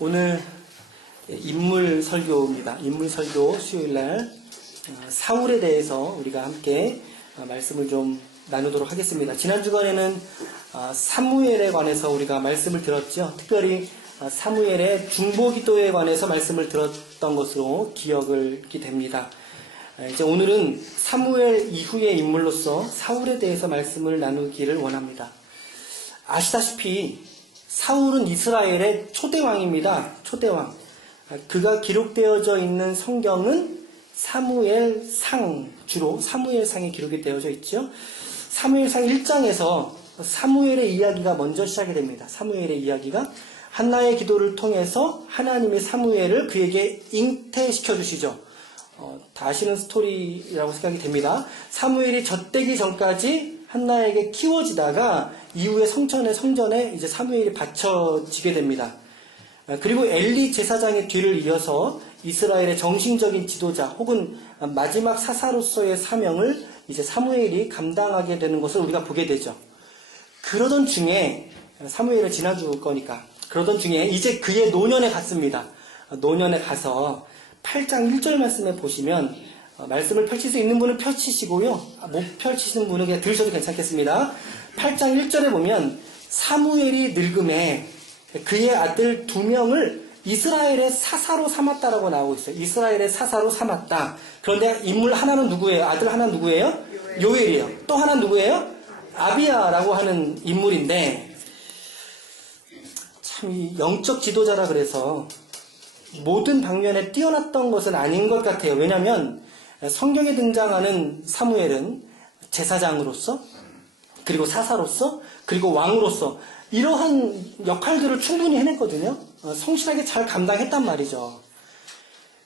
오늘 인물 설교입니다. 인물 설교 수요일날 사울에 대해서 우리가 함께 말씀을 좀 나누도록 하겠습니다. 지난 주간에는 사무엘에 관해서 우리가 말씀을 들었죠. 특별히 사무엘의 중보기도에 관해서 말씀을 들었던 것으로 기억을 하게 됩니다. 이제 오늘은 사무엘 이후의 인물로서 사울에 대해서 말씀을 나누기를 원합니다. 아시다시피 사울은 이스라엘의 초대왕입니다. 초대왕. 그가 기록되어져 있는 성경은 사무엘상, 주로 사무엘상에 기록이 되어져 있죠. 사무엘상 1장에서 사무엘의 이야기가 먼저 시작이 됩니다. 사무엘의 이야기가 한나의 기도를 통해서 하나님이 사무엘을 그에게 잉태시켜 주시죠. 다 아시는 스토리라고 생각이 됩니다. 사무엘이 젖되기 전까지 한나에게 키워지다가 이후에 성전에 이제 사무엘이 바쳐지게 됩니다. 그리고 엘리 제사장의 뒤를 이어서 이스라엘의 정신적인 지도자 혹은 마지막 사사로서의 사명을 이제 사무엘이 감당하게 되는 것을 우리가 보게 되죠. 그러던 중에 사무엘은 지난주 거니까 그러던 중에 이제 그의 노년에 갔습니다. 노년에 가서 8장 1절 말씀에 보시면 말씀을 펼칠 수 있는 분은 펼치시고요. 못 펼치시는 분은 그냥 들으셔도 괜찮겠습니다. 8장 1절에 보면 사무엘이 늙음에 그의 아들 2명을 이스라엘의 사사로 삼았다라고 나오고 있어요. 이스라엘의 사사로 삼았다. 그런데 인물 하나는 누구예요? 아들 하나는 누구예요? 요엘이에요. 또 하나는 누구예요? 아비야라고 하는 인물인데 참 이 영적 지도자라 그래서 모든 방면에 뛰어났던 것은 아닌 것 같아요. 왜냐하면 성경에 등장하는 사무엘은 제사장으로서 그리고 사사로서 그리고 왕으로서 이러한 역할들을 충분히 해냈거든요. 성실하게 잘 감당했단 말이죠.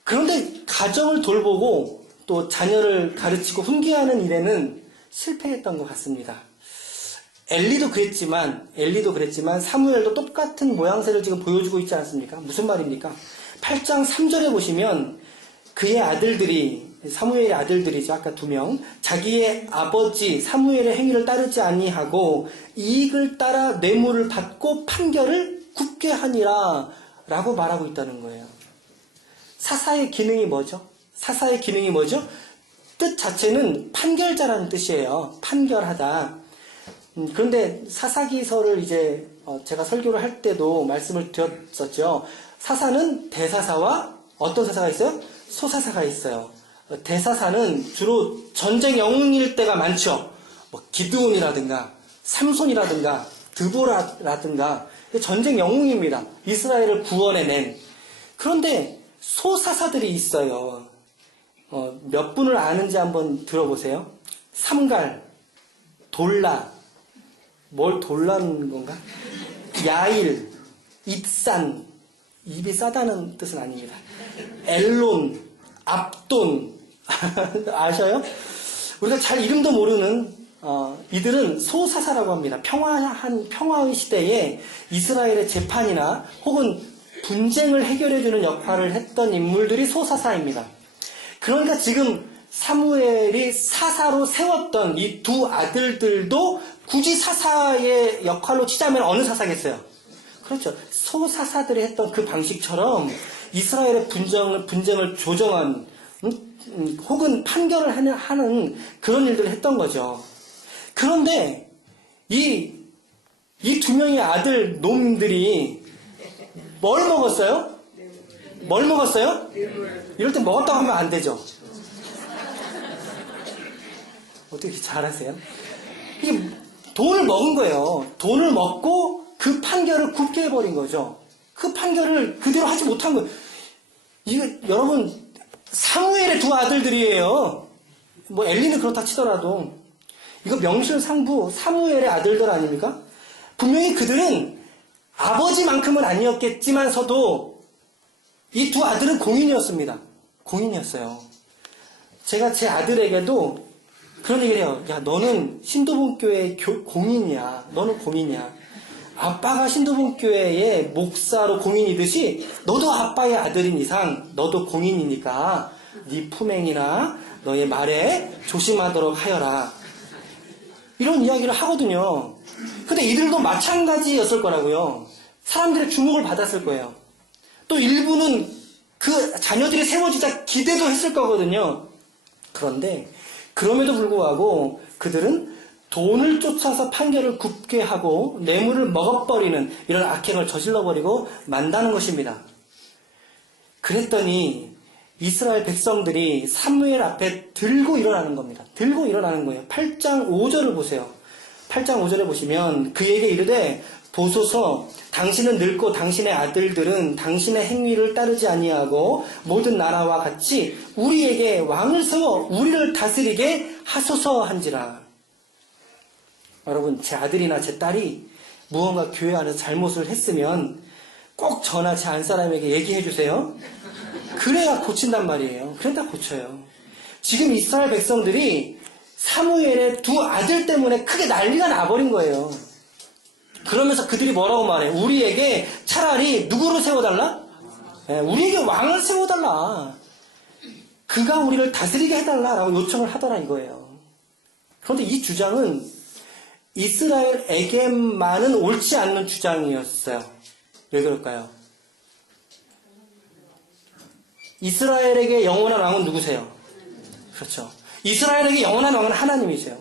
그런데 가정을 돌보고 또 자녀를 가르치고 훈계하는 일에는 실패했던 것 같습니다. 엘리도 그랬지만 사무엘도 똑같은 모양새를 지금 보여주고 있지 않습니까? 무슨 말입니까? 8장 3절에 보시면 그의 아들들이 사무엘의 아들들이죠. 아까 2명. 자기의 아버지 사무엘의 행위를 따르지 아니하고 이익을 따라 뇌물을 받고 판결을 굽게 하니라 라고 말하고 있다는 거예요. 사사의 기능이 뭐죠? 뜻 자체는 판결자라는 뜻이에요. 판결하다. 그런데 사사기서를 이제 제가 설교를 할 때도 말씀을 드렸었죠. 사사는 대사사와 어떤 사사가 있어요? 소사사가 있어요. 대사사는 주로 전쟁 영웅일 때가 많죠. 기드온이라든가 삼손이라든가 드보라라든가 전쟁 영웅입니다. 이스라엘을 구원해낸. 그런데 소사사들이 있어요. 몇 분을 아는지 한번 들어보세요. 삼갈, 돌라, 뭘 돌라는 건가? 야일, 입산, 입이 싸다는 뜻은 아닙니다. 엘론, 압돈, 아셔요? 우리가 잘 이름도 모르는 이들은 소사사라고 합니다. 평화의 시대에 이스라엘의 재판이나 혹은 분쟁을 해결해주는 역할을 했던 인물들이 소사사입니다. 그러니까 지금 사무엘이 사사로 세웠던 이 2 아들들도 굳이 사사의 역할로 치자면 어느 사사겠어요? 그렇죠. 소사사들이 했던 그 방식처럼 이스라엘의 분쟁을 조정한 혹은 판결을 하는 그런 일들을 했던 거죠. 그런데 이 2명의 아들 놈들이 뭘 먹었어요? 이럴 때 먹었다고 하면 안 되죠. 어떻게 이렇게 잘하세요? 이게 돈을 먹은 거예요. 돈을 먹고 그 판결을 굽게 해버린 거죠. 그 판결을 그대로 하지 못한 거예요. 이거 여러분 사무엘의 2 아들들이에요. 엘리는 그렇다 치더라도 이거 명실상부 사무엘의 아들들 아닙니까? 분명히 그들은 아버지만큼은 아니었겠지만서도 이 2 아들은 공인이었습니다. 공인이었어요. 제가 제 아들에게도 그런 얘기를 해요. 야, 너는 신도분교회의 공인이야. 너는 공인이야. 아빠가 신도분교회의 목사로 공인이듯이 너도 아빠의 아들인 이상 너도 공인이니까 네 품행이나 너의 말에 조심하도록 하여라. 이런 이야기를 하거든요. 근데 이들도 마찬가지였을 거라고요. 사람들의 주목을 받았을 거예요. 또 일부는 그 자녀들이 세워지자 기대도 했을 거거든요. 그런데 그럼에도 불구하고 그들은 돈을 쫓아서 판결을 굽게 하고 뇌물을 먹어버리는 이런 악행을 저질러버리고 만다는 것입니다. 그랬더니 이스라엘 백성들이 사무엘 앞에 들고 일어나는 겁니다. 들고 일어나는 거예요. 8장 5절을 보세요. 8장 5절에 보시면 그에게 이르되 보소서 당신은 늙고 당신의 아들들은 당신의 행위를 따르지 아니하고 모든 나라와 같이 우리에게 왕을 세워 우리를 다스리게 하소서 한지라. 여러분, 제 아들이나 제 딸이 무언가 교회 안에서 잘못을 했으면 꼭 저나 제 안사람에게 얘기해 주세요. 그래야 고친단 말이에요. 그래야 고쳐요. 지금 이스라엘 백성들이 사무엘의 두 아들 때문에 크게 난리가 나버린 거예요. 그러면서 그들이 뭐라고 말해? 우리에게 차라리 누구를 세워달라? 우리에게 왕을 세워달라. 그가 우리를 다스리게 해달라라고 요청을 하더라 이거예요. 그런데 이 주장은 이스라엘에게만은 옳지 않는 주장이었어요. 왜 그럴까요? 이스라엘에게 영원한 왕은 누구세요? 그렇죠. 이스라엘에게 영원한 왕은 하나님이세요.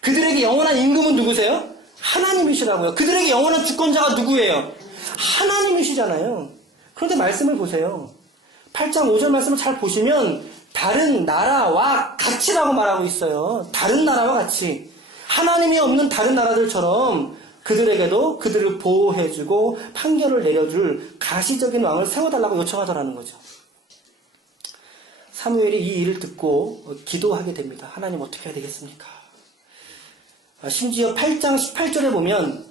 그들에게 영원한 임금은 누구세요? 하나님이시라고요. 그들에게 영원한 주권자가 누구예요? 하나님이시잖아요. 그런데 말씀을 보세요. 8장 5절 말씀을 잘 보시면 다른 나라와 같이라고 말하고 있어요. 다른 나라와 같이. 하나님이 없는 다른 나라들처럼 그들에게도 그들을 보호해주고 판결을 내려줄 가시적인 왕을 세워달라고 요청하더라는 거죠. 사무엘이 이 일을 듣고 기도하게 됩니다. 하나님 어떻게 해야 되겠습니까? 심지어 8장 18절에 보면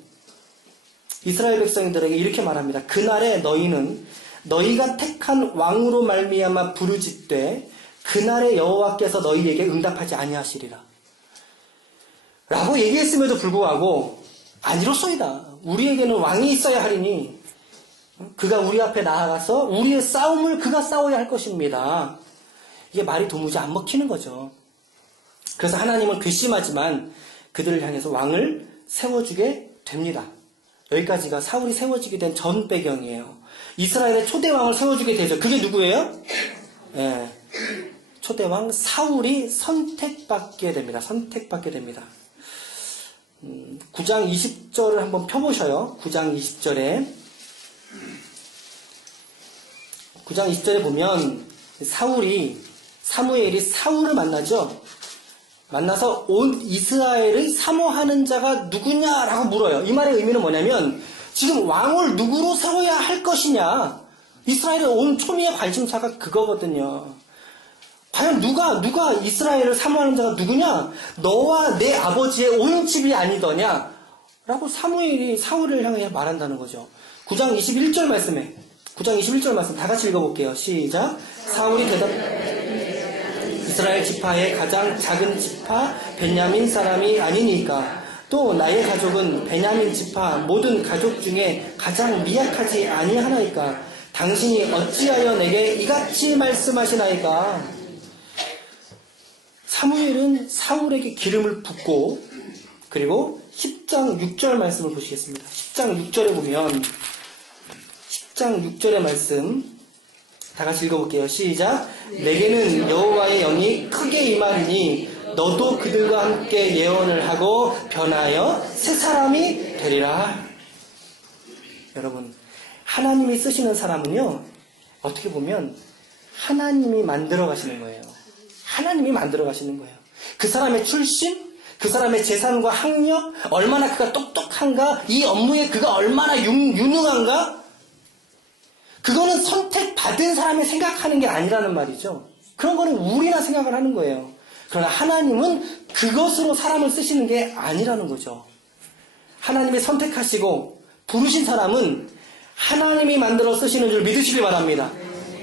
이스라엘 백성들에게 이렇게 말합니다. 그날에 너희는 너희가 택한 왕으로 말미암아 부르짖되 그날에 여호와께서 너희에게 응답하지 아니하시리라. 라고 얘기했음에도 불구하고 아니로소이다. 우리에게는 왕이 있어야 하리니 그가 우리 앞에 나아가서 우리의 싸움을 그가 싸워야 할 것입니다. 이게 말이 도무지 안 먹히는 거죠. 그래서 하나님은 괘씸하지만 그들을 향해서 왕을 세워주게 됩니다. 여기까지가 사울이 세워지게 된 전 배경이에요. 이스라엘의 초대왕을 세워주게 되죠. 그게 누구예요? 예, 초대왕 사울이 선택받게 됩니다. 선택받게 됩니다. 9장 20절을 한번 펴보셔요. 9장 20절에 9장 20절에 보면 사무엘이 사울을 만나죠. 만나서 온 이스라엘의 사모하는 자가 누구냐라고 물어요. 이 말의 의미는 뭐냐면 지금 왕을 누구로 세워야 할 것이냐. 이스라엘의 온 초미의 관심사가 그거거든요. 과연 누가 이스라엘을 사모하는 자가 누구냐? 너와 내 아버지의 온 집이 아니더냐? 라고 사무엘이 사울을 향해 말한다는 거죠. 9장 21절 말씀에 9장 21절 말씀 다 같이 읽어볼게요. 시작. 사울이 대답 이스라엘 지파의 가장 작은 지파 베냐민 사람이 아니니까 또 나의 가족은 베냐민 지파 모든 가족 중에 가장 미약하지 아니하나이까 당신이 어찌하여 내게 이같이 말씀하시나이까. 사무엘은 사울에게 기름을 붓고 그리고 10장 6절 말씀을 보시겠습니다. 10장 6절에 보면 10장 6절의 말씀 다 같이 읽어볼게요. 시작. 내게는 여호와의 영이 크게 임하리니 너도 그들과 함께 예언을 하고 변하여 새 사람이 되리라. 여러분, 하나님이 쓰시는 사람은요, 어떻게 보면 하나님이 만들어 가시는 거예요. 하나님이 만들어 가시는 거예요. 그 사람의 출신, 그 사람의 재산과 학력, 얼마나 그가 똑똑한가, 이 업무에 그가 얼마나 유능한가, 그거는 선택받은 사람이 생각하는 게 아니라는 말이죠. 그런 거는 우리나 생각을 하는 거예요. 그러나 하나님은 그것으로 사람을 쓰시는 게 아니라는 거죠. 하나님이 선택하시고 부르신 사람은 하나님이 만들어 쓰시는 줄 믿으시길 바랍니다.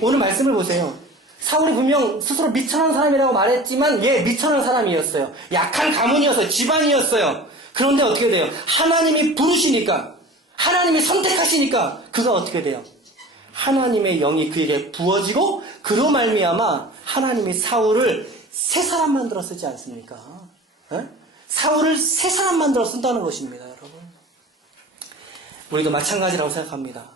오늘 말씀을 보세요. 사울이 분명 스스로 미천한 사람이라고 말했지만 미천한 사람이었어요. 약한 가문이었어요. 집안이었어요. 그런데 어떻게 돼요? 하나님이 부르시니까, 하나님이 선택하시니까 그가 어떻게 돼요? 하나님의 영이 그에게 부어지고 그로 말미암아 하나님이 사울을 새 사람 만들어 쓰지 않습니까? 사울을 새 사람 만들어 쓴다는 것입니다, 여러분. 우리도 마찬가지라고 생각합니다.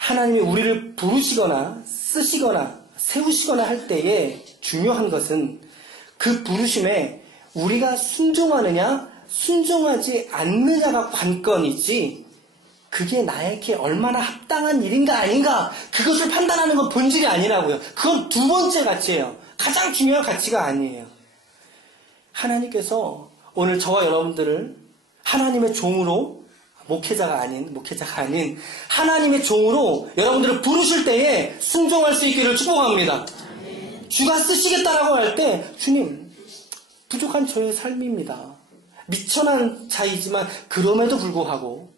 하나님이 우리를 부르시거나 쓰시거나 세우시거나 할 때에 중요한 것은 그 부르심에 우리가 순종하느냐 순종하지 않느냐가 관건이지, 그게 나에게 얼마나 합당한 일인가 아닌가 그것을 판단하는 건 본질이 아니라고요. 그건 두 번째 가치예요. 가장 중요한 가치가 아니에요. 하나님께서 오늘 저와 여러분들을 하나님의 종으로, 목회자가 아닌 하나님의 종으로 여러분들을 부르실 때에 순종할 수 있기를 축복합니다. 주가 쓰시겠다라고 할 때, 주님, 부족한 저의 삶입니다. 미천한 자이지만 그럼에도 불구하고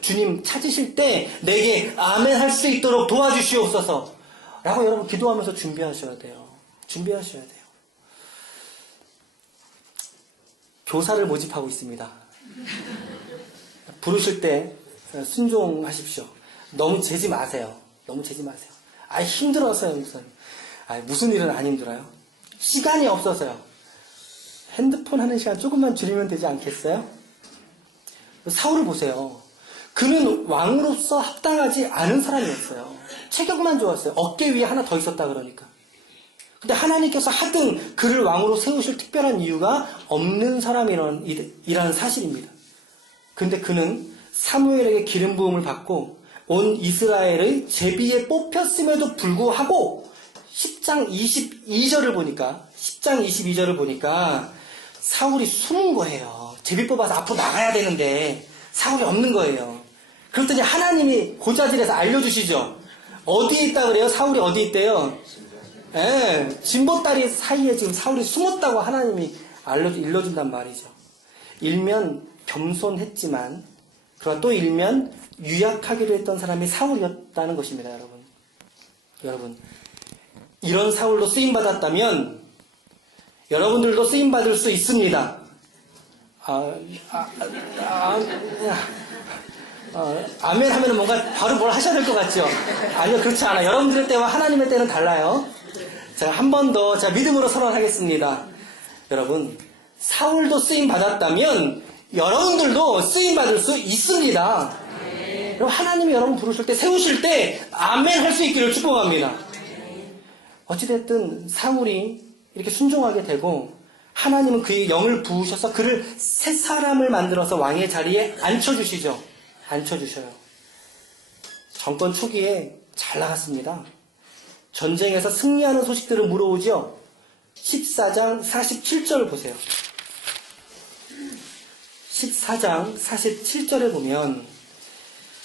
주님 찾으실 때 내게 아멘 할 수 있도록 도와주시옵소서 라고 여러분 기도하면서 준비하셔야 돼요. 교사를 모집하고 있습니다. 부르실 때 순종하십시오. 너무 재지 마세요. 힘들어서요. 무슨 일은 안 힘들어요? 시간이 없어서요. 핸드폰 하는 시간 조금만 줄이면 되지 않겠어요? 사울을 보세요. 그는 왕으로서 합당하지 않은 사람이었어요. 체격만 좋았어요. 어깨 위에 하나 더 있었다 그러니까. 근데 하나님께서 하등 그를 왕으로 세우실 특별한 이유가 없는 사람이라는 사실입니다. 근데 그는 사무엘에게 기름 부음을 받고 온 이스라엘의 제비에 뽑혔음에도 불구하고 10장 22절을 보니까 사울이 숨은 거예요. 제비 뽑아서 앞으로 나가야 되는데 사울이 없는 거예요. 그랬더니 하나님이 고자질에서 알려주시죠. 어디에 있다 그래요? 사울이 어디 있대요? 진보다리 사이에 지금 사울이 숨었다고 하나님이 일러준단 말이죠. 일면 겸손했지만, 그러나 또 일면 유약하기로 했던 사람이 사울이었다는 것입니다, 여러분. 이런 사울로 쓰임받았다면 여러분들도 쓰임받을 수 있습니다. 아멘 하면 뭔가 바로 뭘 하셔야 될 것 같죠? 아니요, 그렇지 않아요. 여러분들의 때와 하나님의 때는 달라요. 제가 한 번 더 제가 믿음으로 선언하겠습니다. 여러분, 사울도 쓰임받았다면 여러분들도 쓰임받을 수 있습니다. 그럼 하나님이 여러분 부르실 때, 세우실 때 아멘 할 수 있기를 축복합니다. 어찌됐든 사울이 이렇게 순종하게 되고 하나님은 그의 영을 부으셔서 그를 새 사람을 만들어서 왕의 자리에 앉혀주셔요. 정권 초기에 잘 나갔습니다. 전쟁에서 승리하는 소식들을 물어오죠. 14장 47절 보세요. 14장 47절에 보면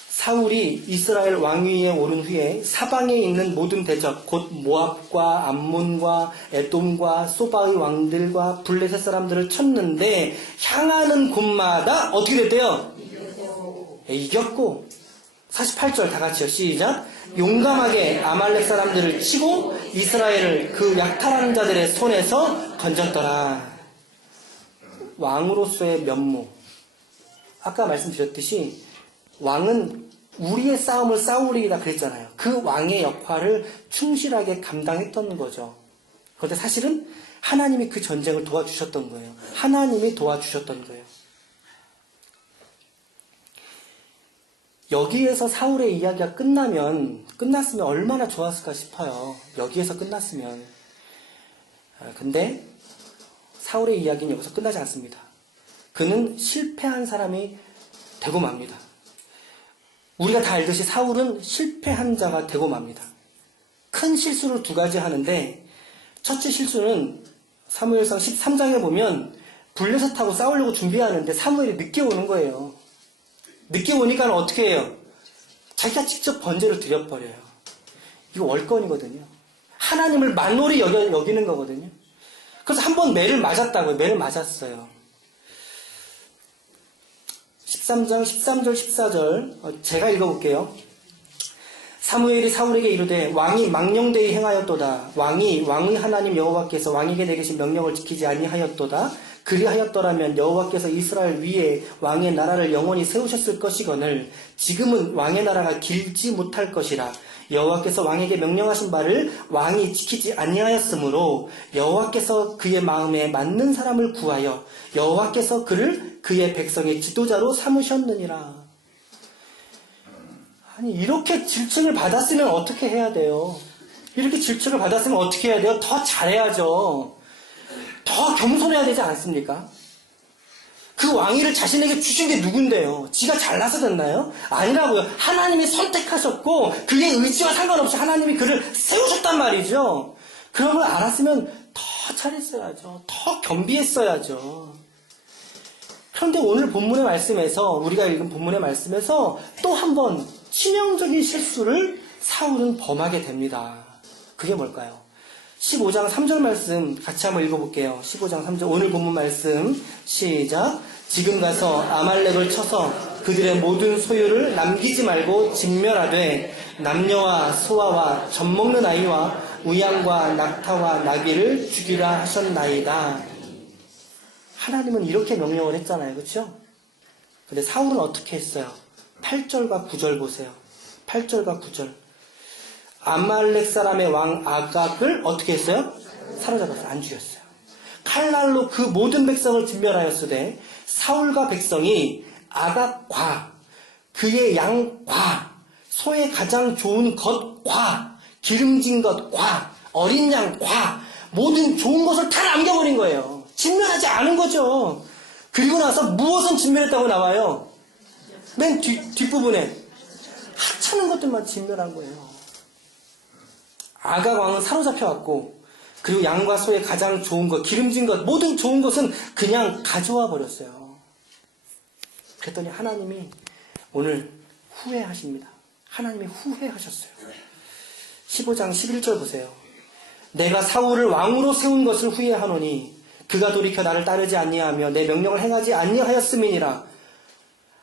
사울이 이스라엘 왕위에 오른 후에 사방에 있는 모든 대적, 곧 모압과 암몬과 에돔과 소바의 왕들과 블레셋 사람들을 쳤는데 향하는 곳마다 어떻게 됐대요? 이겼고 48절 다 같이요. 시작. 용감하게 아말렉 사람들을 치고 이스라엘을 그 약탈하는 자들의 손에서 건졌더라. 왕으로서의 면모. 아까 말씀드렸듯이 왕은 우리의 싸움을 싸우리이다 그랬잖아요. 그 왕의 역할을 충실하게 감당했던 거죠. 그런데 사실은 하나님이 그 전쟁을 도와주셨던 거예요. 여기에서 사울의 이야기가 끝났으면 얼마나 좋았을까 싶어요. 여기에서 끝났으면. 근데 사울의 이야기는 여기서 끝나지 않습니다. 그는 실패한 사람이 되고 맙니다. 우리가 다 알듯이 사울은 실패한 자가 되고 맙니다. 큰 실수를 두 가지 하는데, 첫째 실수는 사무엘상 13장에 보면 블레셋하고 싸우려고 준비하는데 사무엘이 늦게 오는 거예요. 늦게 오니까 어떻게 해요? 자기가 직접 번제를 드려버려요. 이거 월권이거든요. 하나님을 만홀히 여기는 거거든요. 그래서 한번 매를 맞았다고요. 매를 맞았어요. 13장 13절 14절 제가 읽어볼게요. 사무엘이 사울에게 이르되 왕이 망령되이 행하였도다. 왕의 하나님 여호와께서 왕에게 내리신 명령을 지키지 아니하였도다. 그리하였더라면 여호와께서 이스라엘 위에 왕의 나라를 영원히 세우셨을 것이거늘 지금은 왕의 나라가 길지 못할 것이라. 여호와께서 왕에게 명령하신 바를 왕이 지키지 아니하였으므로 여호와께서 그의 마음에 맞는 사람을 구하여 여호와께서 그를 그의 백성의 지도자로 삼으셨느니라. 아니, 이렇게 질책을 받았으면 어떻게 해야 돼요? 이렇게 질책을 받았으면 어떻게 해야 돼요? 더 잘해야죠. 더 겸손해야 되지 않습니까? 그 왕위를 자신에게 주신 게 누군데요? 지가 잘나서 됐나요? 아니라고요. 하나님이 선택하셨고 그의 의지와 상관없이 하나님이 그를 세우셨단 말이죠. 그런 걸 알았으면 더 잘했어야죠. 더 겸비했어야죠. 그런데 오늘 본문의 말씀에서, 우리가 읽은 본문의 말씀에서 또 한 번 치명적인 실수를 사울은 범하게 됩니다. 그게 뭘까요? 15장 3절 말씀 같이 한번 읽어볼게요. 15장 3절 오늘 본문 말씀 시작. 지금 가서 아말렉을 쳐서 그들의 모든 소유를 남기지 말고 진멸하되 남녀와 소아와 젖먹는 아이와 우양과 낙타와 나귀를 죽이라 하셨나이다. 하나님은 이렇게 명령을 했잖아요. 그렇죠? 근데 사울은 어떻게 했어요? 8절과 9절 보세요. 8절과 9절. 아말렉 사람의 왕 아각을 어떻게 했어요? 사로잡았어요. 안 죽였어요. 칼날로 그 모든 백성을 진멸하였으되 사울과 백성이 아각과 그의 양과 소의 가장 좋은 것과 기름진 것과 어린 양과 모든 좋은 것을 다 남겨버린 거예요. 진멸하지 않은 거죠. 그리고 나서 무엇은 진멸했다고 나와요? 맨 뒷부분에 하찮은 것들만 진멸한 거예요. 아각 왕은 사로잡혀왔고 그리고 양과 소의 가장 좋은 것, 기름진 것, 모든 좋은 것은 그냥 가져와 버렸어요. 그랬더니 하나님이 오늘 후회하십니다. 하나님이 후회하셨어요. 15장 11절 보세요. 내가 사울을 왕으로 세운 것을 후회하노니 그가 돌이켜 나를 따르지 아니하며 내 명령을 행하지 아니하였음이니라.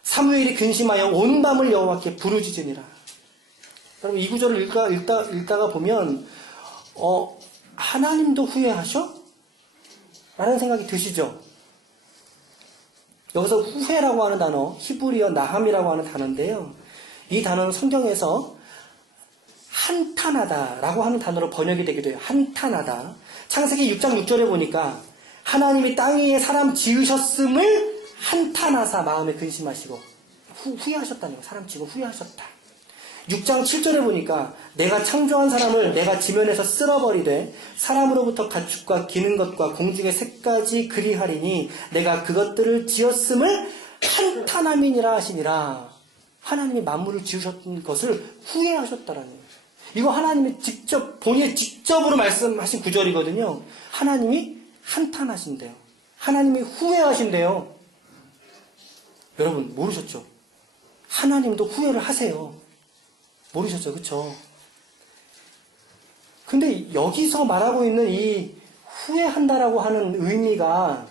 사무엘이 근심하여 온 밤을 여호와께 부르짖으니라. 여러분 이 구절을 읽다가 보면 하나님도 후회하셔? 라는 생각이 드시죠? 여기서 후회라고 하는 단어, 히브리어 나함이라고 하는 단어인데요. 이 단어는 성경에서 한탄하다라고 하는 단어로 번역이 되기도 해요. 한탄하다. 창세기 6장 6절에 보니까 하나님이 땅 위에 사람 지으셨음을 한탄하사 마음에 근심하시고 후회하셨다는 거예요. 사람 지고 후회하셨다. 6장 7절에 보니까 내가 창조한 사람을 내가 지면에서 쓸어버리되 사람으로부터 가축과 기는 것과 공중의 새까지 그리하리니 내가 그것들을 지었음을 한탄함이니라 하시니라. 하나님이 만물을 지으셨던 것을 후회하셨다라는 거예요. 이거 하나님이 직접 본인의 직접으로 말씀하신 구절이거든요. 하나님이 한탄하신대요. 하나님이 후회하신대요. 여러분 모르셨죠? 하나님도 후회를 하세요. 모르셨죠? 그쵸? 근데 여기서 말하고 있는 이 후회한다라고 하는 의미가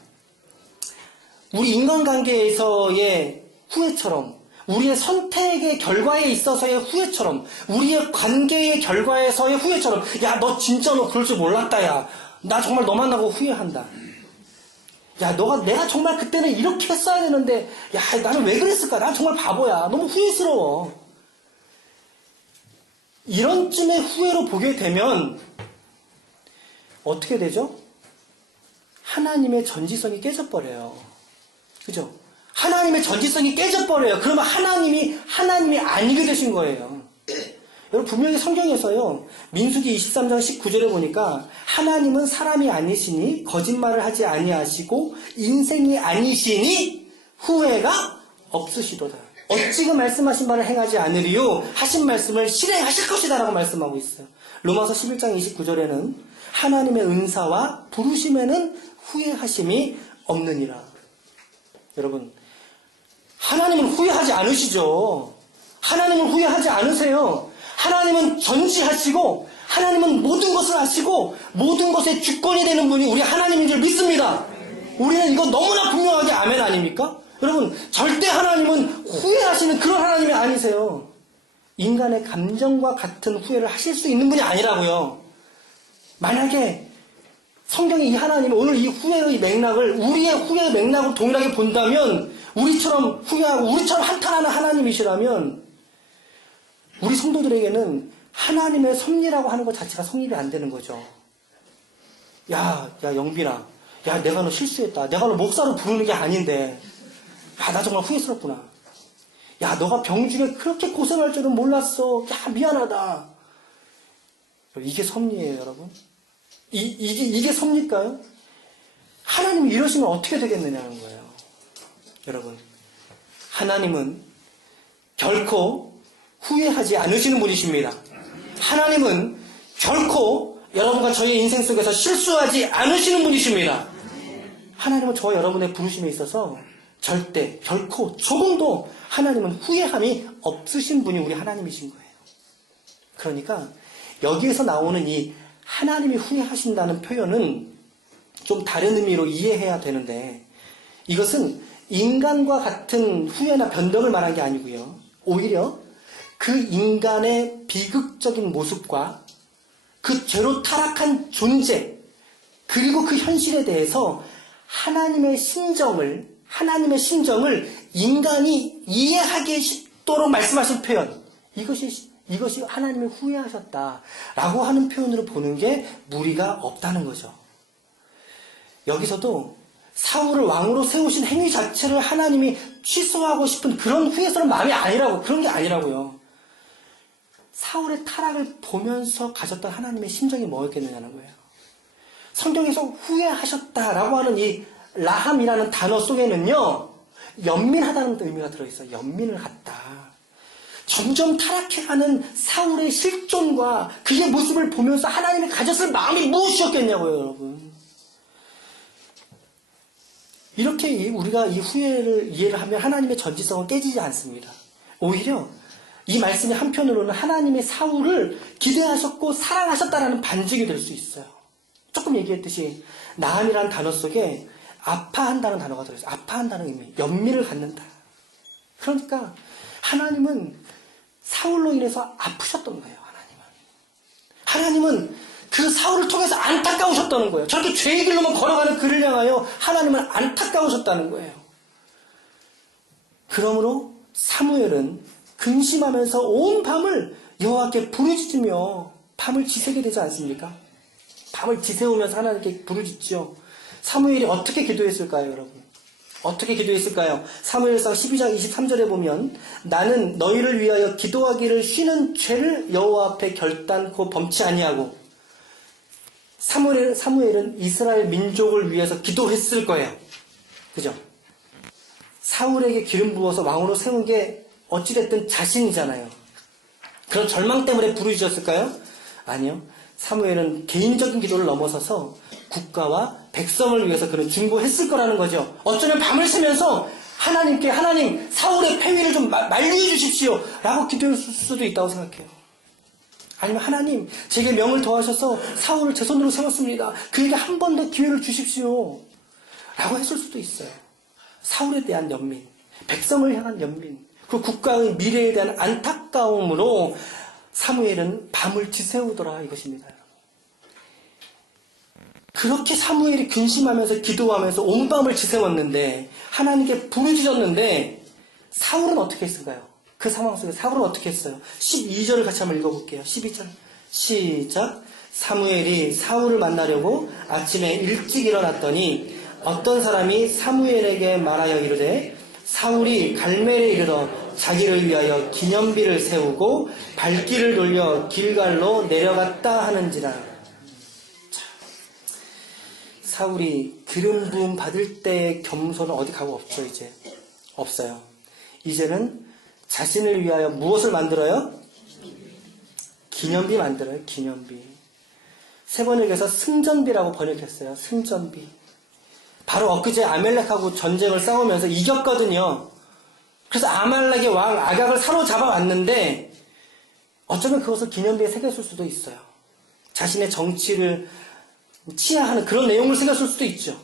우리 인간관계에서의 후회처럼 우리의 선택의 결과에 있어서의 후회처럼 우리의 관계의 결과에서의 후회처럼 야, 너 진짜 너 그럴 줄 몰랐다 야. 나 정말 너 만나고 후회한다. 야, 내가 정말 그때는 이렇게 했어야 되는데 야, 나는 왜 그랬을까? 난 정말 바보야. 너무 후회스러워. 이런 쯤의 후회로 보게 되면 어떻게 되죠? 하나님의 전지성이 깨져버려요. 그죠? 하나님의 전지성이 깨져버려요. 그러면 하나님이 아니게 되신 거예요. 여러분 분명히 성경에서요. 민수기 23장 19절에 보니까 하나님은 사람이 아니시니 거짓말을 하지 아니하시고 인생이 아니시니 후회가 없으시도다. 어찌그 말씀하신 바를 행하지 않으리요 하신 말씀을 실행하실 것이다 라고 말씀하고 있어요. 로마서 11장 29절에는 하나님의 은사와 부르심에는 후회하심이 없느니라. 여러분 하나님은 후회하지 않으시죠. 하나님은 후회하지 않으세요. 하나님은 전지하시고 하나님은 모든 것을 아시고 모든 것의 주권이 되는 분이 우리 하나님인 줄 믿습니다. 우리는 이거 너무나 분명하게 아멘 아닙니까? 여러분 절대 하나님은 후회하시는 그런 하나님이 아니세요. 인간의 감정과 같은 후회를 하실 수 있는 분이 아니라고요. 만약에 성경이 이 하나님이 오늘 이 후회의 맥락을 우리의 후회의 맥락으로 동일하게 본다면 우리처럼 후회하고 우리처럼 한탄하는 하나님이시라면 우리 성도들에게는 하나님의 섭리라고 하는 것 자체가 성립이 안 되는 거죠. 야 영빈아, 야 내가 너 실수했다. 내가 너 목사로 부르는 게 아닌데 야 나 정말 후회스럽구나. 야, 너가 병중에 그렇게 고생할 줄은 몰랐어. 야, 미안하다. 이게 섭리예요, 여러분. 이게 섭니까요? 하나님이 이러시면 어떻게 되겠느냐는 거예요. 여러분, 하나님은 결코 후회하지 않으시는 분이십니다. 하나님은 결코 여러분과 저의 인생 속에서 실수하지 않으시는 분이십니다. 하나님은 저와 여러분의 부르심에 있어서 절대, 결코, 조금도 하나님은 후회함이 없으신 분이 우리 하나님이신 거예요. 그러니까 여기에서 나오는 이 하나님이 후회하신다는 표현은 좀 다른 의미로 이해해야 되는데, 이것은 인간과 같은 후회나 변덕을 말한 게 아니고요. 오히려 그 인간의 비극적인 모습과 그 죄로 타락한 존재, 그리고 그 현실에 대해서 하나님의 심정을 인간이 이해하기 쉽도록 말씀하신 표현, 이것이 하나님이 후회하셨다라고 하는 표현으로 보는 게 무리가 없다는 거죠. 여기서도 사울을 왕으로 세우신 행위 자체를 하나님이 취소하고 싶은 그런 후회스러운 마음이 아니라고, 그런 게 아니라고요. 사울의 타락을 보면서 가졌던 하나님의 심정이 뭐였겠느냐는 거예요. 성경에서 후회하셨다라고 하는 이 라함이라는 단어 속에는요, 연민하다는 의미가 들어있어요. 연민을 갖다. 점점 타락해가는 사울의 실존과 그의 모습을 보면서 하나님이 가졌을 마음이 무엇이었겠냐고요, 여러분. 이렇게 우리가 이 후회를 이해를 하면 하나님의 전지성은 깨지지 않습니다. 오히려 이 말씀이 한편으로는 하나님의 사울을 기대하셨고 사랑하셨다라는 반증이 될 수 있어요. 조금 얘기했듯이 나함이라는 단어 속에 아파한다는 단어가 들어있어요. 아파한다는 의미, 연민을 갖는다. 그러니까 하나님은 사울로 인해서 아프셨던 거예요. 하나님은 그 사울을 통해서 안타까우셨다는 거예요. 저렇게 죄의 길로만 걸어가는 그를 향하여 하나님은 안타까우셨다는 거예요. 그러므로 사무엘은 근심하면서 온 밤을 여호와께 부르짖으며 밤을 지새게 되지 않습니까? 밤을 지새우면서 하나님께 부르짖죠. 사무엘이 어떻게 기도했을까요, 여러분? 어떻게 기도했을까요? 사무엘상 12장 23절에 보면 나는 너희를 위하여 기도하기를 쉬는 죄를 여호와 앞에 결단코 범치 아니하고, 사무엘은 이스라엘 민족을 위해서 기도했을 거예요. 그죠? 사울에게 기름 부어서 왕으로 세운 게 어찌됐든 자신이잖아요. 그런 절망 때문에 부르짖었을까요? 아니요. 사무엘은 개인적인 기도를 넘어서서 국가와 백성을 위해서 그는 중보했을 거라는 거죠. 어쩌면 밤을 새면서 하나님께 하나님 사울의 폐위를 좀 만류해 주십시오 라고 기도했을 수도 있다고 생각해요. 아니면 하나님 제게 명을 더하셔서 사울을 제 손으로 세웠습니다. 그에게 한 번 더 기회를 주십시오 라고 했을 수도 있어요. 사울에 대한 연민, 백성을 향한 연민, 그 국가의 미래에 대한 안타까움으로 사무엘은 밤을 지새우더라 이것입니다. 그렇게 사무엘이 근심하면서 기도하면서 온 밤을 지새웠는데 하나님께 부르짖었는데 사울은 어떻게 했을까요? 그 상황 속에 사울은 어떻게 했어요? 12절을 같이 한번 읽어볼게요. 12절 시작. 사무엘이 사울을 만나려고 아침에 일찍 일어났더니 어떤 사람이 사무엘에게 말하여 이르되 사울이 갈멜에 이르러 자기를 위하여 기념비를 세우고 발길을 돌려 길갈로 내려갔다 하는지라. 사울이 기름 부음 받을 때의 겸손은 어디 가고 없죠. 이제 없어요. 이제는 자신을 위하여 무엇을 만들어요? 기념비 만들어요. 기념비. 세 번역에서 승전비라고 번역했어요. 승전비. 바로 엊그제 아멜렉하고 전쟁을 싸우면서 이겼거든요. 그래서 아말렉의 왕 아각을 사로잡아 왔는데 어쩌면 그것을 기념비에 새겼을 수도 있어요. 자신의 정치를 치하하는 그런 내용을 새겼을 수도 있죠.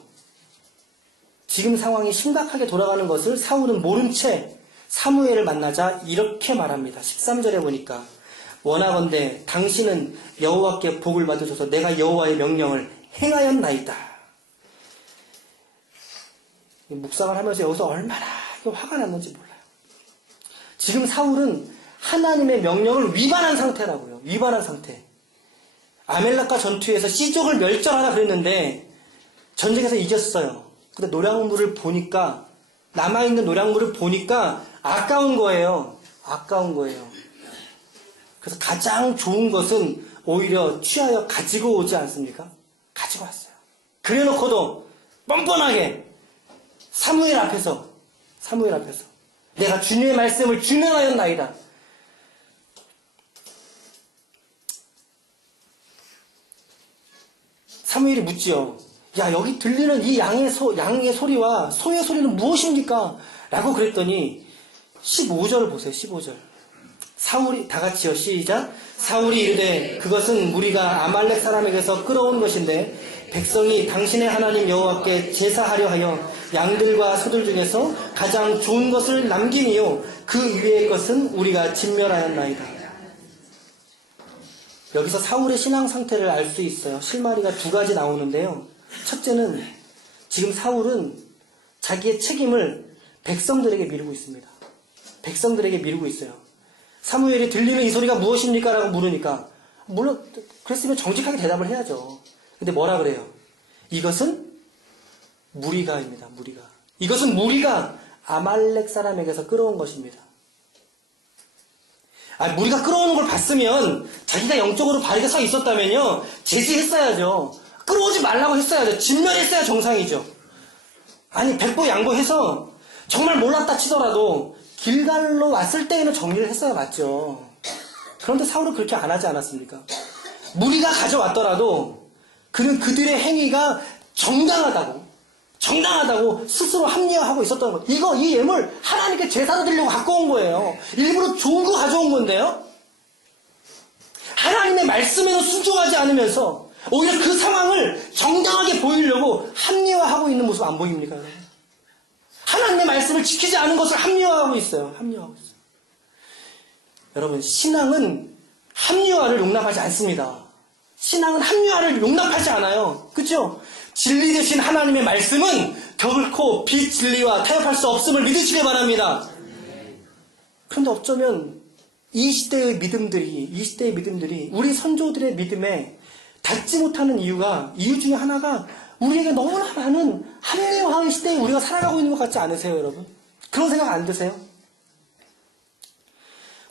지금 상황이 심각하게 돌아가는 것을 사울은 모른 채 사무엘을 만나자 이렇게 말합니다. 13절에 보니까 원하건대 당신은 여호와께 복을 받으셔서 내가 여호와의 명령을 행하였나이다. 묵상을 하면서 여기서 얼마나 화가 났는지 몰라요. 지금 사울은 하나님의 명령을 위반한 상태라고요. 위반한 상태. 아멜렉과 전투에서 시족을 멸절하라 그랬는데 전쟁에서 이겼어요. 근데 노량물을 보니까 남아있는 노량물을 보니까 아까운 거예요. 아까운 거예요. 그래서 가장 좋은 것은 오히려 취하여 가지고 오지 않습니까? 가지고 왔어요. 그래놓고도 뻔뻔하게 사무엘 앞에서 내가 주님의 말씀을 준행하였나이다. 사무엘이 묻지요. 야, 여기 들리는 이 양의 소리와 소의 소리는 무엇입니까? 라고 그랬더니 15절을 보세요. 15절. 사울이 다 같이요. 시작. 사울이 이르되 그것은 무리가 아말렉 사람에게서 끌어온 것인데 백성이 당신의 하나님 여호와께 제사하려 하여 양들과 소들 중에서 가장 좋은 것을 남김이요 그 위의 것은 우리가 진멸하였나이다. 여기서 사울의 신앙 상태를 알 수 있어요. 실마리가 두 가지 나오는데요. 첫째는 지금 사울은 자기의 책임을 백성들에게 미루고 있습니다. 백성들에게 미루고 있어요. 사무엘이 들리는 이 소리가 무엇입니까? 라고 물으니까 물론 그랬으면 정직하게 대답을 해야죠. 근데 뭐라 그래요? 이것은 무리가입니다. 무리가. 이것은 무리가 아말렉 사람에게서 끌어온 것입니다. 무리가 끌어오는 걸 봤으면 자기가 영적으로 바르게 서 있었다면요. 제지했어야죠. 끌어오지 말라고 했어야죠. 진멸했어야 정상이죠. 아니 백보양보해서 정말 몰랐다 치더라도 길갈로 왔을 때에는 정리를 했어야 맞죠. 그런데 사울은 그렇게 안 하지 않았습니까? 무리가 가져왔더라도 그는 그들의 행위가 정당하다고 스스로 합리화하고 있었던 것. 이 예물 하나님께 제사로 드리려고 갖고 온 거예요. 일부러 좋은 거 가져온 건데요. 하나님의 말씀에도 순종하지 않으면서 오히려 그 상황을 정당하게 보이려고 합리화하고 있는 모습 안 보입니까? 하나님의 말씀을 지키지 않은 것을 합리화하고 있어요. 여러분, 신앙은 합리화를 용납하지 않습니다. 신앙은 합리화를 용납하지 않아요. 그렇죠? 진리 되신 하나님의 말씀은 결코 비진리와 타협할 수 없음을 믿으시길 바랍니다. 그런데 어쩌면 이 시대의 믿음들이 우리 선조들의 믿음에 닿지 못하는 이유 중에 하나가 우리에게 너무나 많은 합리화의 시대에 우리가 살아가고 있는 것 같지 않으세요, 여러분? 그런 생각 안 드세요?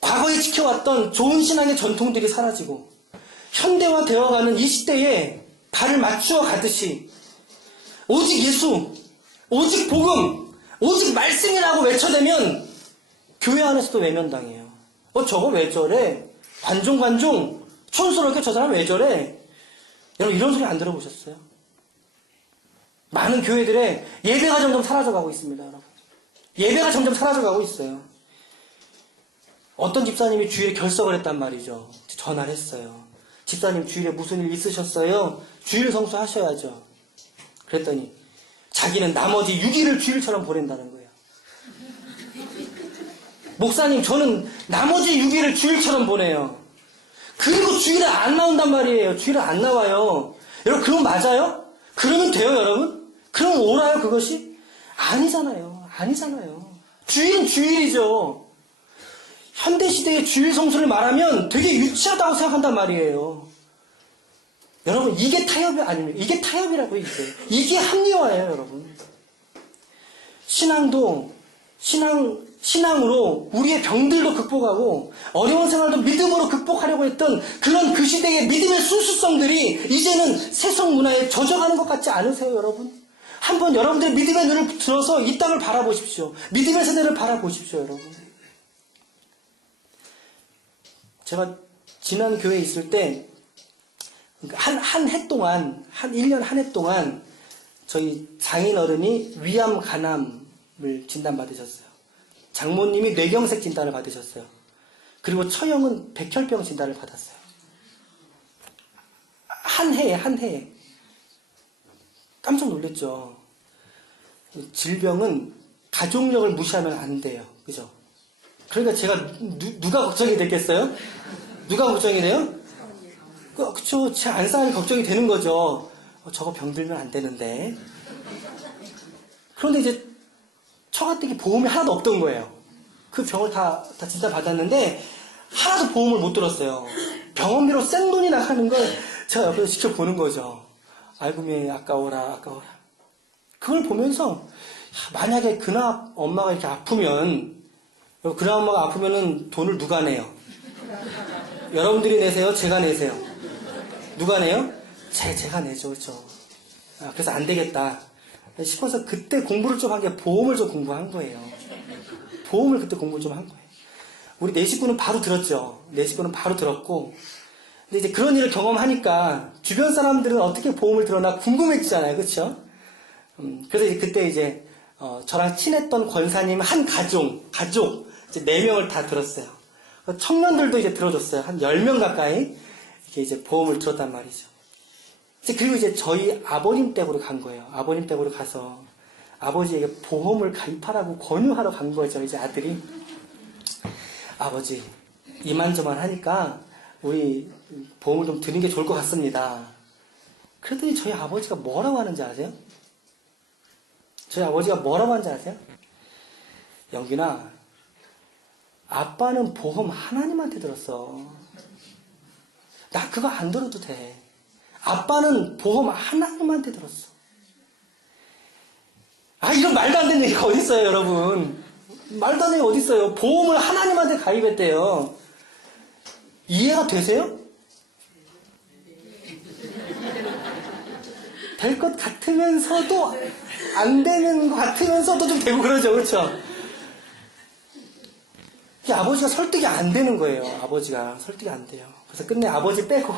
과거에 지켜왔던 좋은 신앙의 전통들이 사라지고 현대화 되어가는 이 시대에 발을 맞추어 가듯이 오직 예수, 오직 복음, 오직 말씀이라고 외쳐대면 교회 안에서도 외면당해요. 저거 왜 저래? 관종, 촌스럽게 저 사람 왜 저래? 여러분 이런 소리 안 들어보셨어요? 많은 교회들의 예배가 점점 사라져가고 있습니다, 여러분. 예배가 점점 사라져가고 있어요. 어떤 집사님이 주일에 결석을 했단 말이죠. 전화를 했어요. 집사님 주일에 무슨 일 있으셨어요? 주일 성수하셔야죠. 그랬더니 자기는 나머지 6일을 주일처럼 보낸다는 거예요. 목사님 저는 나머지 6일을 주일처럼 보내요. 그리고 주일에 안 나온단 말이에요. 주일에 안 나와요. 여러분 그건 맞아요? 그러면 돼요, 여러분? 그럼 옳아요, 그것이? 아니잖아요. 주일은 주일이죠. 현대시대의 주일 성수를 말하면 되게 유치하다고 생각한단 말이에요. 여러분, 이게 타협이 아닙니까? 이게 타협이라고 있어요. 이게 합리화예요, 여러분. 신앙으로 우리의 병들도 극복하고 어려운 생활도 믿음으로 극복하려고 했던 그런 그 시대의 믿음의 순수성들이 이제는 세속 문화에 젖어가는 것 같지 않으세요, 여러분? 한번 여러분들의 믿음의 눈을 들어서 이 땅을 바라보십시오. 믿음의 세대를 바라보십시오, 여러분. 제가 지난 교회에 있을 때 한 해 동안, 1년 한 해 동안 저희 장인 어른이 위암 간암을 진단받으셨어요. 장모님이 뇌경색 진단을 받으셨어요. 그리고 처형은 백혈병 진단을 받았어요. 한 해에. 깜짝 놀랐죠. 질병은 가족력을 무시하면 안 돼요. 그죠? 그러니까 제가 누가 걱정이 됐겠어요? 누가 걱정이 돼요? 그쵸. 제 안사람이 걱정이 되는 거죠. 저거 병들면 안 되는데. 그런데 이제 처가댁이 보험이 하나도 없던 거예요. 그 병을 다 진짜 받았는데 하나도 보험을 못 들었어요. 병원비로 생돈이 나가는 걸 제가 옆에서 지켜보는 거죠. 아이고 매 아까워라. 그걸 보면서 만약에 그날 엄마가 이렇게 아프면 그 엄마가 아프면은 돈을 누가 내요? 여러분들이 내세요? 제가 내세요? 누가 내요? 제가 내죠. 그렇죠? 그래서 안 되겠다 싶어서 그때 공부를 좀 한 게 보험을 좀 공부한 거예요. 보험을 그때 공부를 좀 한 거예요. 우리 네 식구는 바로 들었죠. 네 식구는 바로 들었고, 근데 이제 그런 일을 경험하니까 주변 사람들은 어떻게 보험을 들었나 궁금해지잖아요. 그렇죠? 그래서 이제 그때 이제 저랑 친했던 권사님 한 가족 이제 4명을 다 들었어요. 청년들도 이제 들어줬어요. 한 10명 가까이 이제 보험을 들었단 말이죠. 그리고 이제 저희 아버님 댁으로 간 거예요. 아버님 댁으로 가서 아버지에게 보험을 가입하라고 권유하러 간 거죠. 이제 아들이. 아버지, 이만저만 하니까 우리 보험을 좀 드는 게 좋을 것 같습니다. 그랬더니 저희 아버지가 뭐라고 하는지 아세요? 저희 아버지가 뭐라고 하는지 아세요? 영균아, 아빠는 보험 하나님한테 들었어. 나 그거 안 들어도 돼. 아빠는 보험 하나님한테 들었어. 이런 말도 안 되는 얘기가 어딨어요, 여러분. 말도 안 되는 얘기 어딨어요. 보험을 하나님한테 가입했대요. 이해가 되세요? 될 것 같으면서도 안 되는 것 같으면서도 좀 되고 그러죠. 그렇죠? 아버지가 설득이 안 되는 거예요. 아버지가 설득이 안 돼요. 그래서 끝내 아버지 빼고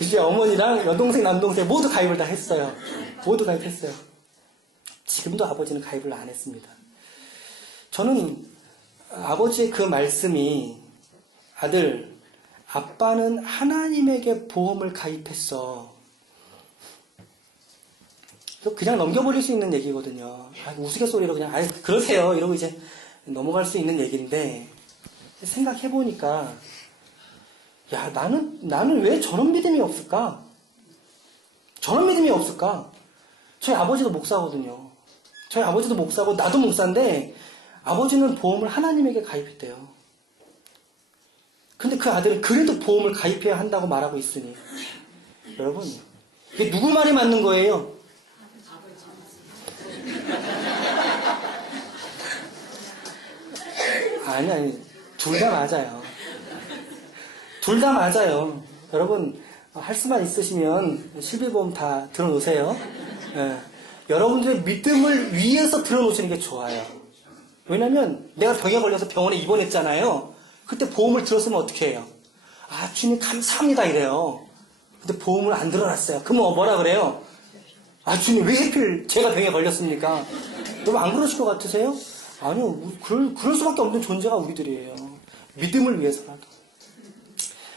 이제 어머니랑 여동생, 남동생 모두 가입을 다 했어요. 모두 가입했어요. 지금도 아버지는 가입을 안 했습니다. 저는 아버지의 그 말씀이 아들, 아빠는 하나님에게 보험을 가입했어. 그냥 넘겨버릴 수 있는 얘기거든요. 우스갯소리로 그냥 그러세요 이러고 이제 넘어갈 수 있는 얘기인데, 생각해보니까 야, 나는 왜 저런 믿음이 없을까? 저런 믿음이 없을까? 저희 아버지도 목사거든요. 저희 아버지도 목사고 나도 목사인데 아버지는 보험을 하나님에게 가입했대요. 근데 그 아들은 그래도 보험을 가입해야 한다고 말하고 있으니, 여러분, 이게 누구 말이 맞는 거예요? 아니, 둘 다 맞아요. 둘 다 맞아요. 여러분, 할 수만 있으시면 실비보험 다 들어놓으세요. 예. 여러분들의 믿음을 위해서 들어놓으시는 게 좋아요. 왜냐면 내가 병에 걸려서 병원에 입원했잖아요. 그때 보험을 들었으면 어떻게 해요? 주님 감사합니다 이래요. 근데 보험을 안 들어놨어요. 그럼 뭐라 그래요? 주님 왜 하필 제가 병에 걸렸습니까? 여러분 안 그러실 것 같으세요? 아니요. 그럴 수밖에 없는 존재가 우리들이에요. 믿음을 위해서라도.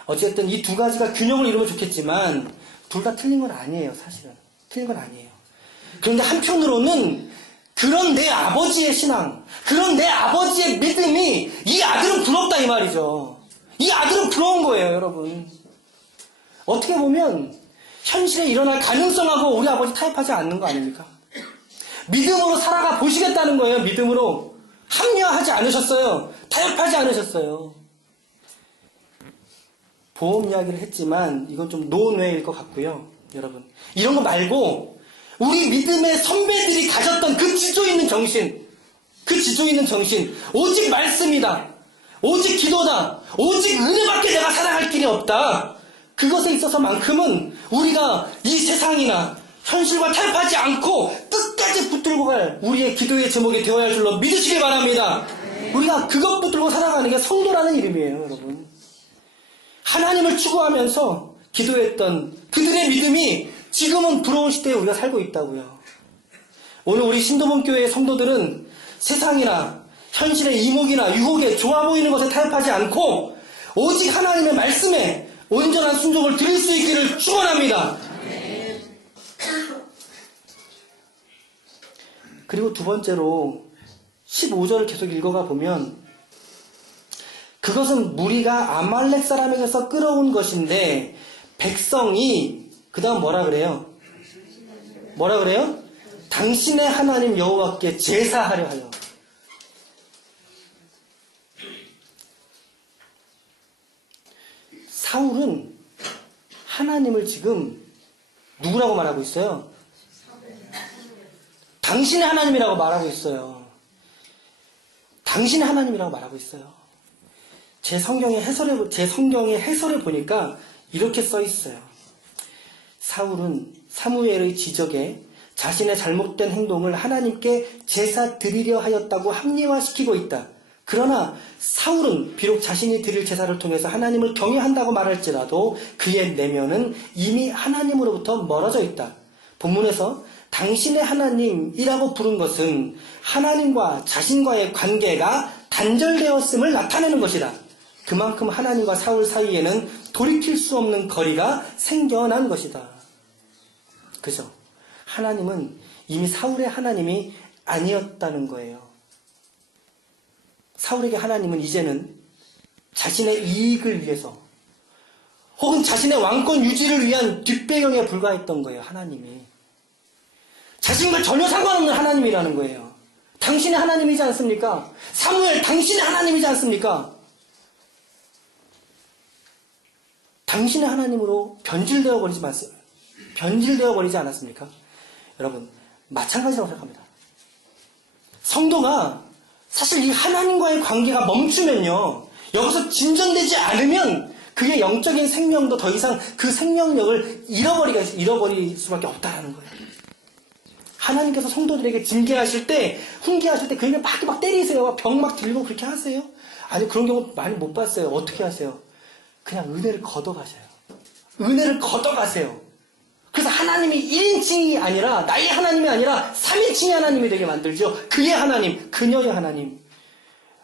어쨌든 이 두 가지가 균형을 이루면 좋겠지만 둘 다 틀린 건 아니에요. 사실은. 틀린 건 아니에요. 그런데 한편으로는 그런 내 아버지의 신앙, 그런 내 아버지의 믿음이 이 아들은 부럽다 이 말이죠. 이 아들은 부러운 거예요, 여러분. 어떻게 보면 현실에 일어날 가능성하고 우리 아버지 타협하지 않는 거 아닙니까? 믿음으로 살아가 보시겠다는 거예요. 믿음으로. 합리화하지 않으셨어요. 타협하지 않으셨어요. 보험 이야기를 했지만 이건 좀 논외일 것 같고요. 여러분, 이런 거 말고 우리 믿음의 선배들이 가졌던 그 지조 있는 정신, 오직 말씀이다, 오직 기도다, 오직 은혜밖에 내가 살아갈 길이 없다. 그것에 있어서만큼은 우리가 이 세상이나 현실과 타협하지 않고 끝까지 붙들고 갈 우리의 기도의 제목이 되어야 할 줄로 믿으시길 바랍니다. 우리가 그것 붙들고 살아가는 게 성도라는 이름이에요, 여러분. 하나님을 추구하면서 기도했던 그들의 믿음이 지금은 부러운 시대에 우리가 살고 있다고요. 오늘 우리 신도범 교회의 성도들은 세상이나 현실의 이목이나 유혹에 좋아 보이는 것에 타협하지 않고 오직 하나님의 말씀에 온전한 순종을 드릴 수 있기를 축원합니다. 그리고 두 번째로 15절을 계속 읽어가 보면, 그것은 무리가 아말렉 사람에게서 끌어온 것인데 백성이 그 다음 뭐라 그래요? 당신의 하나님 여호와께 제사하려 하여. 사울은 하나님을 지금 누구라고 말하고 있어요? 당신의 하나님이라고 말하고 있어요. 당신의 하나님이라고 말하고 있어요. 제 성경의 해설에 보니까 이렇게 써 있어요. 사울은 사무엘의 지적에 자신의 잘못된 행동을 하나님께 제사 드리려 하였다고 합리화시키고 있다. 그러나 사울은 비록 자신이 드릴 제사를 통해서 하나님을 경외한다고 말할지라도 그의 내면은 이미 하나님으로부터 멀어져 있다. 본문에서 당신의 하나님이라고 부른 것은 하나님과 자신과의 관계가 단절되었음을 나타내는 것이다. 그만큼 하나님과 사울 사이에는 돌이킬 수 없는 거리가 생겨난 것이다. 그죠? 하나님은 이미 사울의 하나님이 아니었다는 거예요. 사울에게 하나님은 이제는 자신의 이익을 위해서 혹은 자신의 왕권 유지를 위한 뒷배경에 불과했던 거예요. 하나님이. 자신과 전혀 상관없는 하나님이라는 거예요. 당신의 하나님이지 않습니까? 사무엘 당신의 하나님이지 않습니까? 당신의 하나님으로 변질되어 버리지 않았습니까? 여러분, 마찬가지라고 생각합니다. 성도가 사실 이 하나님과의 관계가 멈추면요, 여기서 진전되지 않으면 그의 영적인 생명도 더 이상 그 생명력을 잃어버릴 수밖에 없다는 거예요. 하나님께서 성도들에게 징계하실 때, 훈계하실 때 그에게 막 때리세요. 병 막 들고 그렇게 하세요? 아니, 그런 경우 많이 못 봤어요. 어떻게 하세요? 그냥 은혜를 걷어가세요. 은혜를 걷어가세요. 그래서 하나님이 1인칭이 아니라, 나의 하나님이 아니라 3인칭의 하나님이 되게 만들죠. 그의 하나님, 그녀의 하나님.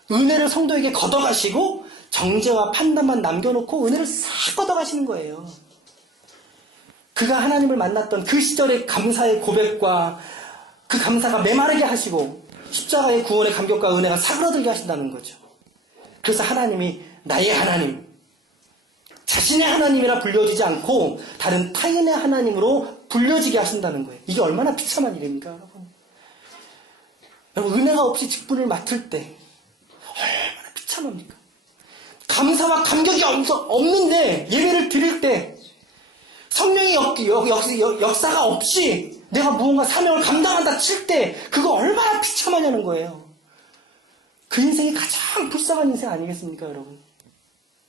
은혜를 성도에게 걷어가시고 정죄와 판단만 남겨놓고 은혜를 싹 걷어가시는 거예요. 그가 하나님을 만났던 그 시절의 감사의 고백과 그 감사가 메마르게 하시고 십자가의 구원의 감격과 은혜가 사그러들게 하신다는 거죠. 그래서 하나님이 나의 하나님, 자신의 하나님이라 불려지지 않고 다른 타인의 하나님으로 불려지게 하신다는 거예요. 이게 얼마나 비참한 일입니까, 여러분? 여러분, 은혜가 없이 직분을 맡을 때 얼마나 비참합니까? 감사와 감격이 없는데 예배를 드릴 때 성령의 역사가 없이 내가 무언가 사명을 감당한다 칠 때 그거 얼마나 비참하냐는 거예요. 그 인생이 가장 불쌍한 인생 아니겠습니까, 여러분?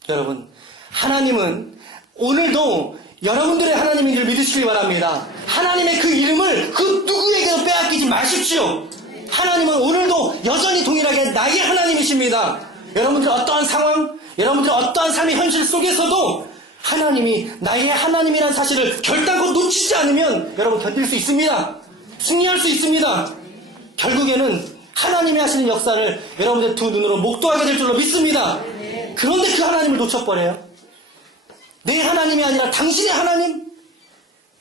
여러분, 하나님은 오늘도 여러분들의 하나님인 줄 믿으시기 바랍니다. 하나님의 그 이름을 그 누구에게도 빼앗기지 마십시오. 하나님은 오늘도 여전히 동일하게 나의 하나님이십니다. 여러분들 어떠한 상황, 여러분들 어떠한 삶의 현실 속에서도 하나님이 나의 하나님이라는 사실을 결단코 놓치지 않으면 여러분 견딜 수 있습니다. 승리할 수 있습니다. 결국에는 하나님이 하시는 역사를 여러분들 두 눈으로 목도하게 될 줄로 믿습니다. 그런데 그 하나님을 놓쳐버려요. 내 하나님이 아니라 당신의 하나님?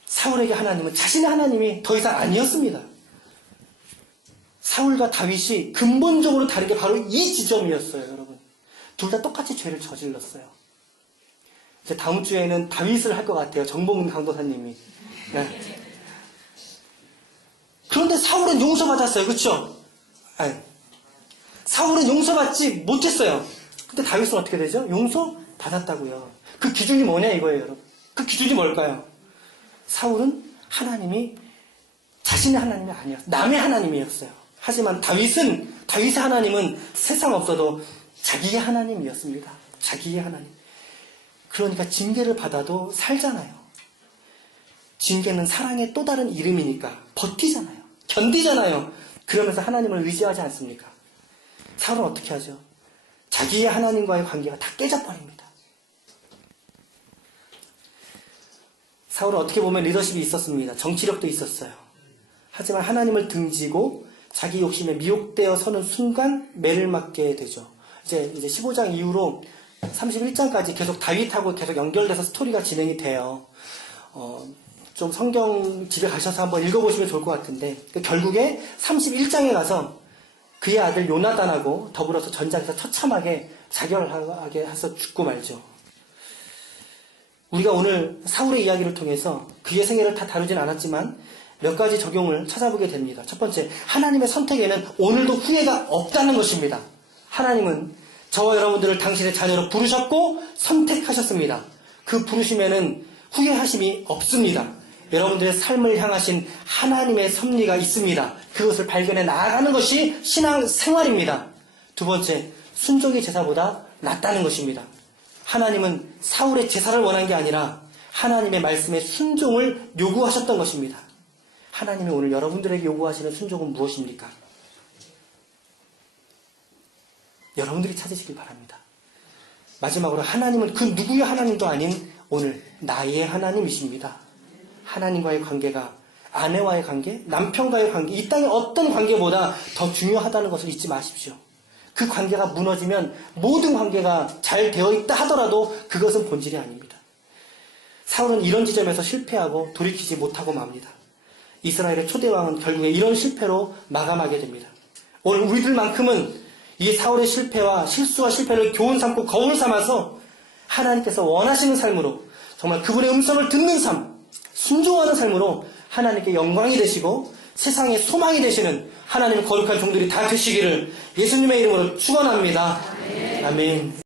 사울에게 하나님은 자신의 하나님이 더 이상 아니었습니다. 사울과 다윗이 근본적으로 다른 게 바로 이 지점이었어요, 여러분. 둘 다 똑같이 죄를 저질렀어요. 이제 다음 주에는 다윗을 할 것 같아요. 정봉근 강도사님이. 네. 그런데 사울은 용서받았어요. 그렇죠? 아니, 사울은 용서받지 못했어요. 근데 다윗은 어떻게 되죠? 용서받았다고요. 그 기준이 뭐냐 이거예요, 여러분. 그 기준이 뭘까요? 사울은 하나님이 자신의 하나님이 아니었어요. 남의 하나님이었어요. 하지만 다윗의 하나님은 세상 없어도 자기의 하나님이었습니다. 자기의 하나님. 그러니까 징계를 받아도 살잖아요. 징계는 사랑의 또 다른 이름이니까 버티잖아요. 견디잖아요. 그러면서 하나님을 의지하지 않습니까? 사울은 어떻게 하죠? 자기의 하나님과의 관계가 다 깨져버립니다. 사울은 어떻게 보면 리더십이 있었습니다. 정치력도 있었어요. 하지만 하나님을 등지고 자기 욕심에 미혹되어 서는 순간 매를 맞게 되죠. 이제 15장 이후로 31장까지 계속 다윗하고 계속 연결돼서 스토리가 진행이 돼요. 좀 성경 집에 가셔서 한번 읽어보시면 좋을 것 같은데, 결국에 31장에 가서 그의 아들 요나단하고 더불어서 전장에서 처참하게 자결하게 해서 죽고 말죠. 우리가 오늘 사울의 이야기를 통해서 그의 생애를 다 다루진 않았지만 몇 가지 적용을 찾아보게 됩니다. 첫 번째, 하나님의 선택에는 오늘도 후회가 없다는 것입니다. 하나님은 저와 여러분들을 당신의 자녀로 부르셨고 선택하셨습니다. 그 부르심에는 후회하심이 없습니다. 여러분들의 삶을 향하신 하나님의 섭리가 있습니다. 그것을 발견해 나아가는 것이 신앙 생활입니다. 두 번째, 순종의 제사보다 낫다는 것입니다. 하나님은 사울의 제사를 원한 게 아니라 하나님의 말씀에 순종을 요구하셨던 것입니다. 하나님이 오늘 여러분들에게 요구하시는 순종은 무엇입니까? 여러분들이 찾으시길 바랍니다. 마지막으로 하나님은 그 누구의 하나님도 아닌 오늘 나의 하나님이십니다. 하나님과의 관계가 아내와의 관계, 남편과의 관계, 이 땅의 어떤 관계보다 더 중요하다는 것을 잊지 마십시오. 그 관계가 무너지면 모든 관계가 잘 되어 있다 하더라도 그것은 본질이 아닙니다. 사울은 이런 지점에서 실패하고 돌이키지 못하고 맙니다. 이스라엘의 초대왕은 결국에 이런 실패로 마감하게 됩니다. 오늘 우리들만큼은 이 사울의 실패와 실수와 실패를 교훈 삼고 거울 삼아서 하나님께서 원하시는 삶으로 정말 그분의 음성을 듣는 삶, 순종하는 삶으로 하나님께 영광이 되시고 세상의 소망이 되시는 하나님의 거룩한 종들이 다 되시기를 예수님의 이름으로 축원합니다. 아멘.